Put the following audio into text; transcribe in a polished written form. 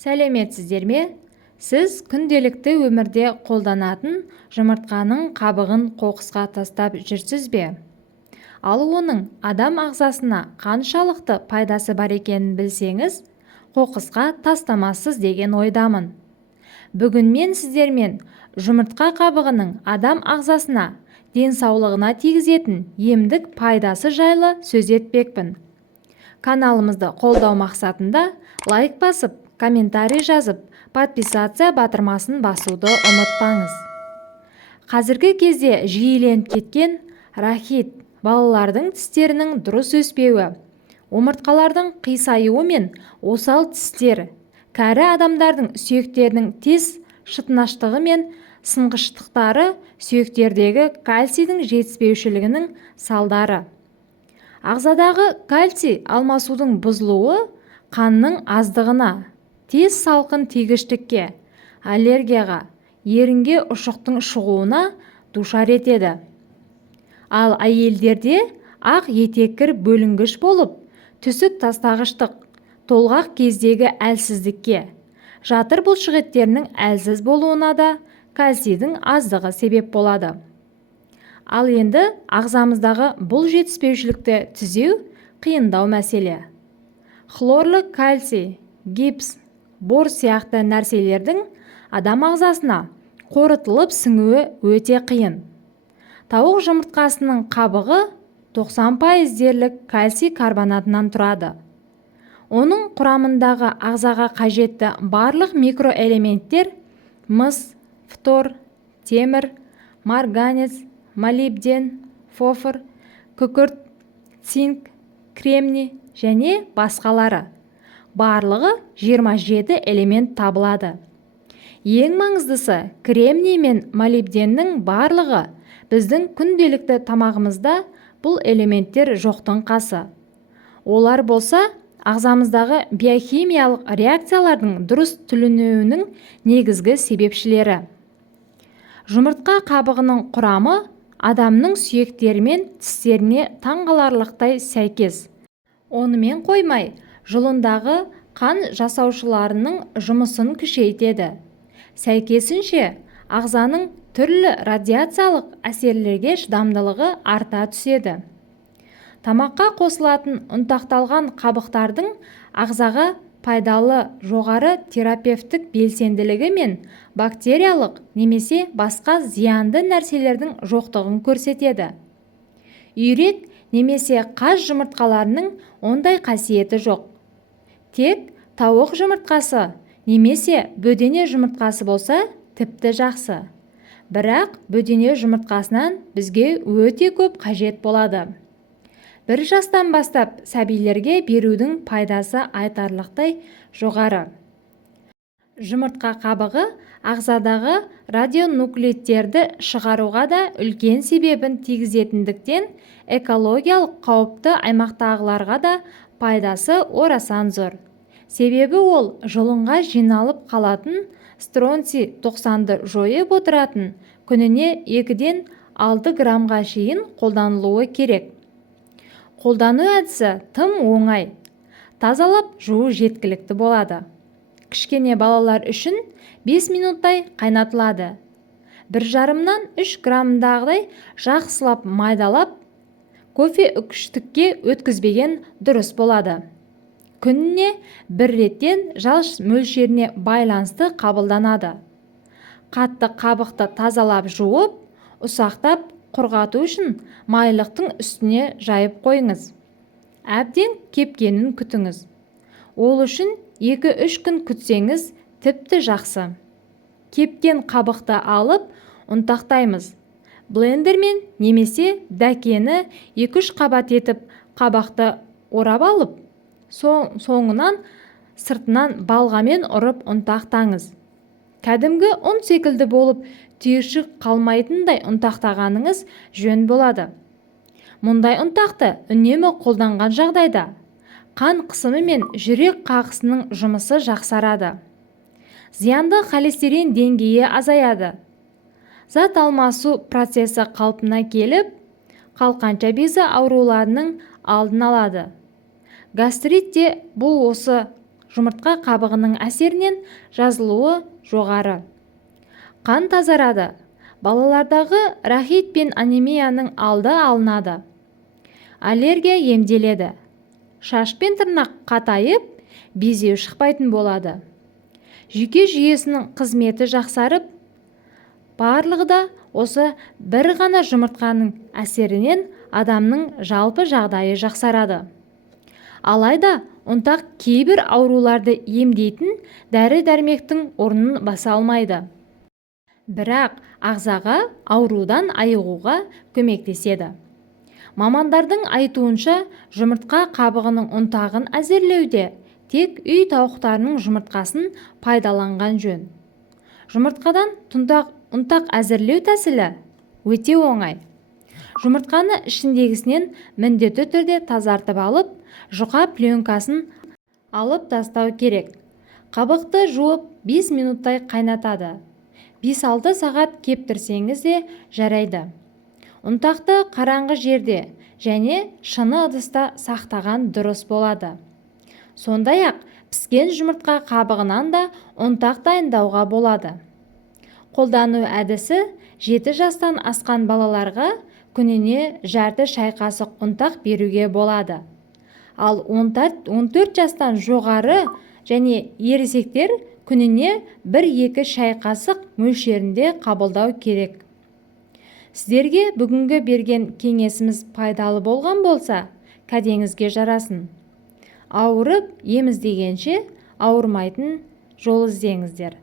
Сәлеметсіздер ме? Сіз күнделікті өмірде қолданатын жұмыртқаның қабығын қоқысқа тастап жүрсіз бе? Ал оның адам ағзасына қаншалықты пайдасы бар екенін білсеңіз, қоқысқа тастамассыз деген ойдамын. Бүгін мен сіздермен жұмыртқа қабығының адам ағзасына, денсаулығына тигізетін емдік пайдасы жайлы сөз етпекпін. Каналымызды қолдау мақсатында лайк басып, комментарий жазып, подписация батырмасын басуды ұмытпаңыз. Қазіргі кезде жиіленіп кеткен рахит, балалардың тістерінің дұрыс өспеуі, омыртқалардың қисаюы мен осал тістер, кәрі адамдардың сүйектерінің тез шытынаштығы мен сынғыштықтары сүйектердегі кальцийдің жетіспеушілігінің салдары. Ағзадағы кальций алмасудың бұзылуы қанның аздығына, тез салқын тигіштікке, аллергияға, ерінге ұшықтың шығуына душар етеді. Ал әйелдерде ақ етеккір бөлінгіш болып, түсік тастағыштық, толғақ кездегі әлсіздікке, жатыр бұлшық еттерінің әлсіз болуына да кальцийдің аздығы себеп болады. Ал енді ағзамыздағы бұл жетіспеушілікті түзеу қиындау мәселе. Хлорлы кальций, гипс, бор сияқты нәрселердің адам ағзасына қорытылып сіңуі өте қиын. Тауық жұмыртқасының қабығы 90% дерлік кальций карбонатынан тұрады. Оның құрамындағы ағзаға қажетті барлық микроэлементтер мыс, фтор, темір, марганец, молибден, фосфор, күкірт, цинк, кремний және басқалары. Барлығы 27 элемент табылады. Ең маңыздысы кремний мен молибденнің барлығы біздің күнделікті тамағымызда бұл элементтер жоқтың қасы. Олар болса ағзамыздағы биохимиялық реакциялардың дұрыс түлінуінің негізгі себепшілері. Жұмыртқа қабығының құрамы адамның сүйектері мен тістеріне таңғаларлықтай сәйкес. Онымен қоймай, жұлындағы қан жасаушыларының жұмысын күшейтеді. Сәйкесінше, ағзаның түрлі радиациялық әсерлерге шыдамдылығы арта түседі. Тамаққа қосылатын ұнтақталған қабықтардың ағзаға пайдалы жоғары терапевтік белсенділігі мен бактериялық немесе басқа зиянды нәрселердің жоқтығын көрсетеді. Үйрек немесе қаз жұмыртқаларының ондай қасиеті жоқ. Тек тауық жұмыртқасы немесе бөдене жұмыртқасы болса тіпті жақсы. Бірақ бөдене жұмыртқасынан бізге өте көп қажет болады. 1 жастан бастап сәбилерге берудің пайдасы айтарлықтай жоғары. Жұмыртқа қабығы ағзадағы радионуклеидтерді шығаруға да үлкен себебін тигізетіндіктен экологиялық қауіпті аймақтағыларға да пайдасы орасан зор. Себебі ол жұлынға жиналып қалатын стронций 90-ды жойып отыратын күніне 2-ден 6 граммға шейін қолданылуы керек. Қолдану әдісі тым оңай. Тазалап жуу жеткілікті болады. Кішкене балалар үшін 5 минуттай қайнатылады. 1,5-нан 3 граммдағыдай жақсылап майдалап, кофе үкіштікке өткізбеген дұрыс болады. Күніне 1 реттен жас мөлшеріне байланысты қабылданады. Қатты қабықты тазалап жуып, ұсақтап құрғату үшін майлықтың үстіне жайып қойыңыз. Әбден кепкенін күтіңіз. Ол үшін 2-3 күн күтсеңіз тіпті жақсы. Кепкен қабықты алып, ұнтақтаймыз. Блендермен немесе дәкені 2-3 қабат етіп қабақты орап алып, соңынан сыртынан балғамен ұрып ұнтақтаңыз. Кәдімгі ұн секілді болып түйіршік қалмайтындай ұнтақтағаныңыз жөн болады. Мұндай ұнтақты үнемі қолданған жағдайда қан қысымы мен жүрек қағысының жұмысы жақсарады. Зиянды холестерин деңгейі азаяды. Зат алмасу процесі қалпына келіп, қалқанша безі ауруларының алдын алады. Гастрит те бұл осы жұмыртқа қабығының әсерінен жазылуы жоғары. Қан тазарады. Балалардағы рахит пен анемияның алды алынады. Аллергия емделеді. Шаш пен тырнақ қатайып, безеу шықпайтын болады. Жүйке жүйесінің қызметі жақсарып, барлығы да осы бір ғана жұмыртқаның әсерінен адамның жалпы жағдайы жақсарады. Алайда ұнтақ кейбір ауруларды емдейтін дәрі-дәрмектің орнын баса алмайды. Бірақ ағзаға аурудан айығуға көмектеседі. Мамандардың айтуынша, жұмыртқа қабығының ұнтағын әзірлеуде тек үй тауықтарының жұмыртқасын пайдаланған жөн. Жұмыртқадан ұнтақ әзірлеу тәсілі өте оңай. Жұмыртқаны ішіндегісінен міндетті түрде тазартып алып, жұқа пленкасын алып тастау керек. Қабықты жуып 5 минуттай қайнатады. 5-6 сағат кептірсеңіз де жарайды. Ұнтақты қараңғы жерде және шыны ыдыста сақтаған дұрыс болады. Сондай-ақ піскен жұмыртқа қабығынан да ұнтақ дайындауға болады. Қолдану әдісі 7 жастан асқан балаларға күніне жарты шай қасық ұнтақ беруге болады. Ал 14 жастан жоғары және ересектер күніне 1-2 шай қасық мөлшерінде қабылдау керек. Сіздерге бүгінгі берген кеңесіміз пайдалы болған болса, кәдеңізге жарасын. Ауырып ем іздегенше ауырмайтын жол іздеңіздер.